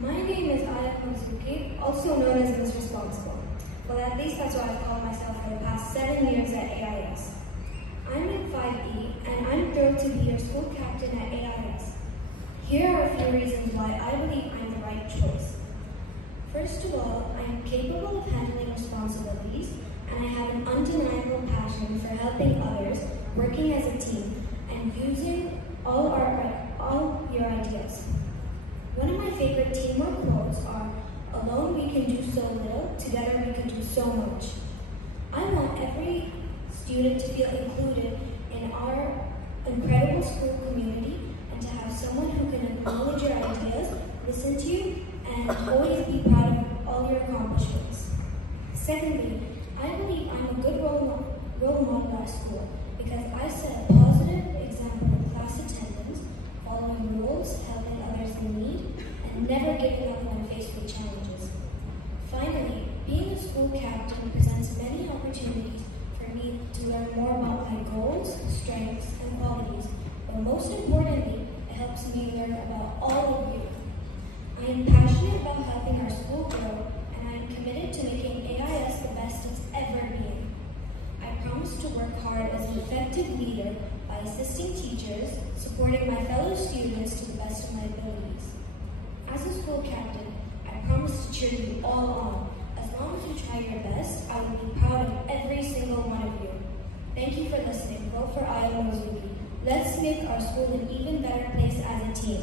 My name is Aya Kosuke, also known as Ms. Responsible. Well, at least that's what I've called myself for the past 7 years at AIS. I'm in 5E, and I'm thrilled to be your school captain at AIS. Here are a few reasons why I believe I'm the right choice. First of all, I am capable of handling responsibilities, and I have an undeniable passion for helping others, working as a team, and using all your ideas. One of my favorite teamwork quotes are, "Alone we can do so little, together we can do so much." I want every student to feel included in our incredible school community and to have someone who can acknowledge your ideas, listen to you, and always be proud of all your accomplishments. Secondly, I believe I'm a good role model at school because I set a positive example of class attendance, following rules, helping others in need, and never giving up when faced with challenges. Finally, being a school captain presents many opportunities for me to learn more about my goals, strengths, and qualities, but most importantly, it helps me learn about all of you. I am passionate about helping our school grow, and I am committed to making AIS the best it's ever been. I promise to work hard as an effective leader by assisting teachers, supporting my fellow students to the best of my abilities. As a school captain, I promise to cheer you all on. As long as you try your best, I will be proud of every single one of you. Thank you for listening. Vote for Aya Mozuki. Let's make our school an even better place as a team.